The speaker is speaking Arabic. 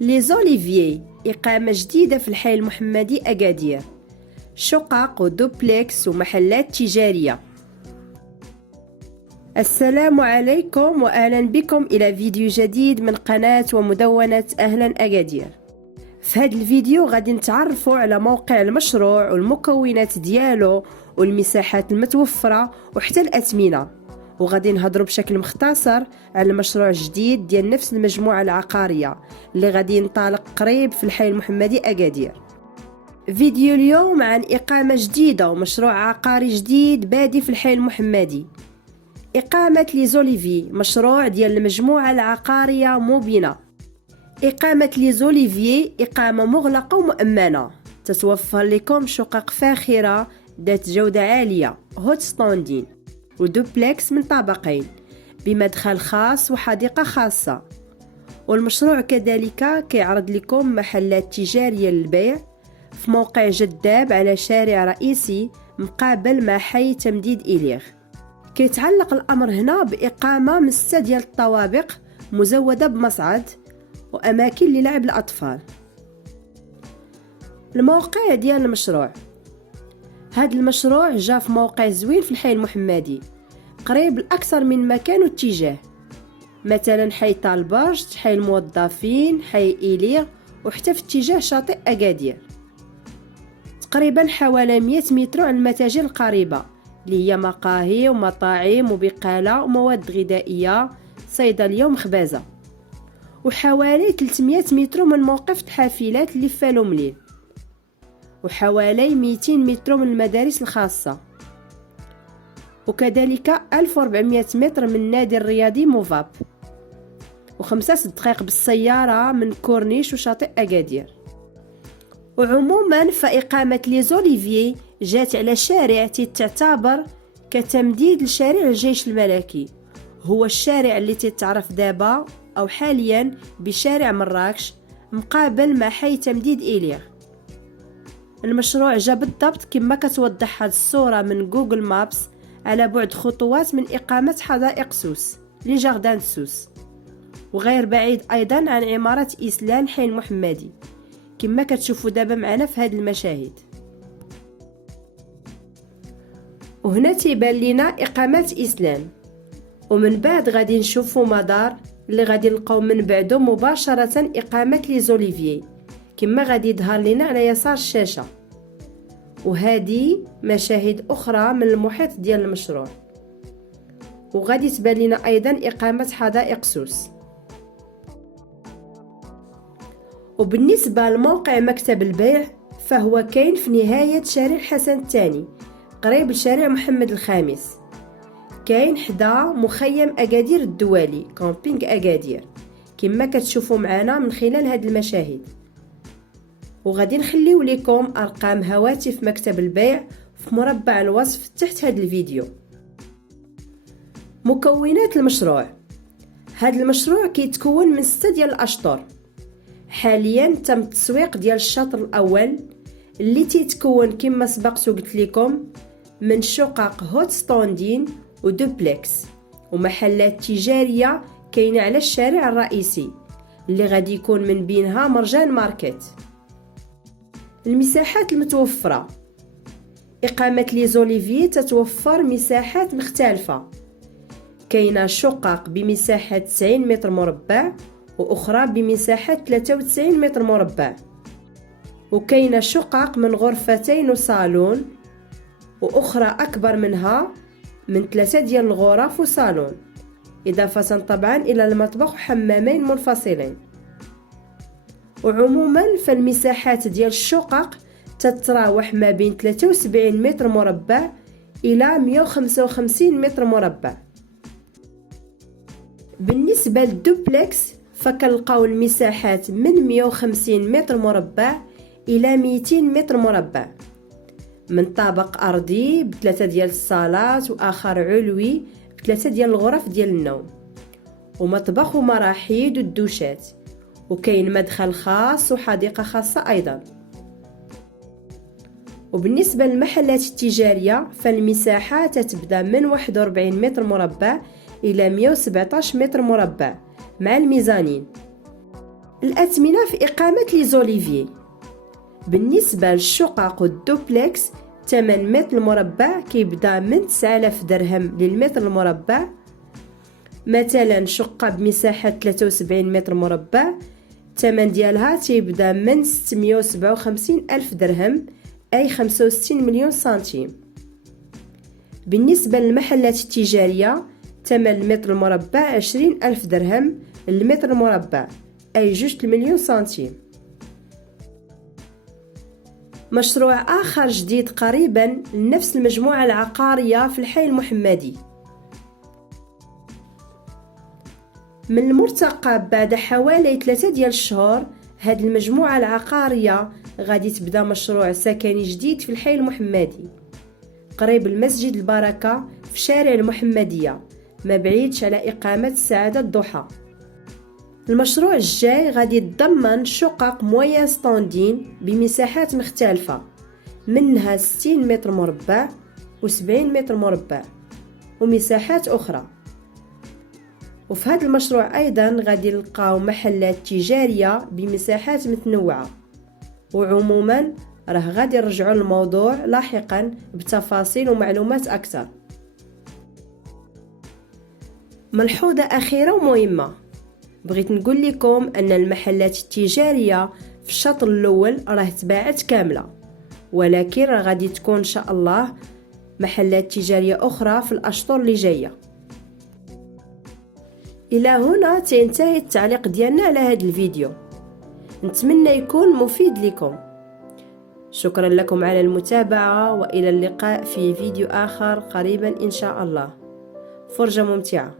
لي زوليفيي إقامة جديدة في الحي المحمدي أكادير، شقق ودوبلكس ومحلات تجارية. السلام عليكم وأهلا بكم إلى فيديو جديد من قناة ومدونة أهلا أكادير. في هذا الفيديو غادي نتعرفوا على موقع المشروع والمكونات ديالو والمساحات المتوفرة وحتى الأثمنة، وغادي نهضروا بشكل مختصر على المشروع الجديد ديال نفس المجموعة العقارية اللي غادي ينطلق قريب في الحي المحمدي أكادير. فيديو اليوم عن إقامة جديدة ومشروع عقاري جديد بادي في الحي المحمدي. إقامة لي زوليفي، مشروع ديال المجموعة العقارية موبينة. إقامة لي زوليفي إقامة مغلقة ومؤمنة، تتوفر لكم شقق فاخرة ذات جودة عالية، هوت ستاندين ودوبلكس من طابقين بمدخل خاص وحديقة خاصة. والمشروع كذلك كيعرض لكم محلات تجارية للبيع في موقع جذاب على شارع رئيسي مقابل مع حي تمديد إليغ. كيتعلق الأمر هنا بإقامة من 6 ديال الطوابق مزودة بمصعد وأماكن للعب الأطفال. الموقع ديال المشروع، هذا المشروع جا في موقع زوين في الحي المحمدي، قريب لأكثر من مكان واتجاه، مثلا حي طالبرج، حي الموظفين، حي إيليغ، وحتى في اتجاه شاطئ أكادير. تقريبا حوالي 100 متر عن المتاجر القريبة اللي هي مقاهي ومطاعم وبقالة ومواد غذائية، صيدلية ومخبزة، وحوالي 300 متر من موقف الحافلات اللي فالو مليل، وحوالي 200 متر من المدارس الخاصة، وكذلك 1400 متر من النادي الرياضي موفاب، و5 دقائق بالسيارة من كورنيش وشاطئ أكادير. وعموما فإقامة لي زوليفيي جات على شارع تعتبر كتمديد لشارع الجيش الملكي، هو الشارع اللي تتعرف دابا أو حاليا بشارع مراكش مقابل مع حي تمديد إليغ. المشروع جا بالضبط كما كتوضح هذه الصورة من جوجل مابس على بعد خطوات من إقامة حدائق سوس لي جاردان سوس، وغير بعيد أيضا عن عمارة إسلام حي المحمدي كما كتشوفوا دابا معنا في هذه المشاهد. وهنا تيبان لنا إقامة إسلام، ومن بعد غادي نشوفوا مدار اللي غادي نلقاو من بعده مباشرة إقامة لي زوليفيي كما غادي يظهر لنا على يسار الشاشة. وهذه مشاهد أخرى من المحيط ديال المشروع، وغادي تبان لنا أيضا إقامة حدائق سوس. وبالنسبة لموقع مكتب البيع فهو كاين في نهاية شارع حسن الثاني قريب لشارع محمد الخامس، كاين حدا مخيم أكادير الدولي كامبينغ أكادير كما كتشوفوا معنا من خلال هذه المشاهد. وغادي نخليو لكم أرقام هواتف مكتب البيع في مربع الوصف تحت هذا الفيديو. مكونات المشروع، هذا المشروع كيتكون من 6 ديال الأشطر. حاليا تم التسويق ديال الشطر الأول اللي تيتكون كما سبقت قلت لكم من شقق هوت ستاندين ودوبلكس ومحلات تجارية كاينة على الشارع الرئيسي اللي غادي يكون من بينها مرجان ماركت. المساحات المتوفرة، إقامة لي زوليفي تتوفر مساحات مختلفة، كاينة شقق بمساحة 90 متر مربع وأخرى بمساحة 93 متر مربع، وكاينة شقق من غرفتين وصالون، وأخرى أكبر منها من 3 ديال الغرف وصالون، إضافة طبعا إلى المطبخ وحمامين منفصلين. وعموما فالمساحات ديال الشقق تتراوح ما بين 73 متر مربع إلى 155 متر مربع. بالنسبة للدوبلكس فكنلقاو المساحات من 150 متر مربع إلى 200 متر مربع، من طابق أرضي ب3 ديال الصالات وآخر علوي ب3 ديال الغرف ديال النوم ومطبخ ومراحيض والدوشات، وكاين مدخل خاص وحديقة خاصة أيضا. وبالنسبة للمحلات التجارية فالمساحة تتبدأ من 41 متر مربع إلى 117 متر مربع مع الميزانين. الأثمنة في إقامة لي زوليفيي. بالنسبة للشقق والدوبلكس، ثمن متر مربع كيبدا من 9000 درهم للمتر المربع. مثلا شقة بمساحة 73 متر مربع الثمن ديالها تيبدا من 657 ألف درهم، أي 65 مليون سنتيم. بالنسبة للمحلات التجارية، ثمن المتر المربع 20 ألف درهم للمتر المربع، أي 2 مليون سنتيم. مشروع آخر جديد قريبا لنفس المجموعة العقارية في الحي المحمدي. من المرتقب بعد حوالي 3 ديال الشهور هاد المجموعة العقارية غادي تبدا مشروع سكني جديد في الحي المحمدي قريب المسجد البركة في شارع المحمدية، ما بعيدش على إقامة السعادة الضحى. المشروع الجاي غادي يتضمن شقق مويا ستاندين بمساحات مختلفة، منها 60 متر مربع و70 متر مربع ومساحات أخرى. وفي هذا المشروع أيضا غادي نلقاو محلات تجارية بمساحات متنوعة. وعموما راه غادي نرجعوا للموضوع لاحقا بتفاصيل ومعلومات أكثر. ملحوظة أخيرة ومهمة، بغيت نقول لكم أن المحلات التجارية في الشطر الأول راه تباعت كاملة، ولكن راه غادي تكون إن شاء الله محلات تجارية أخرى في الأشهر اللي جاية. إلى هنا تنتهي التعليق ديالنا على هذا الفيديو، نتمنى يكون مفيد لكم. شكرا لكم على المتابعة، وإلى اللقاء في فيديو آخر قريبا إن شاء الله. فرجة ممتعة.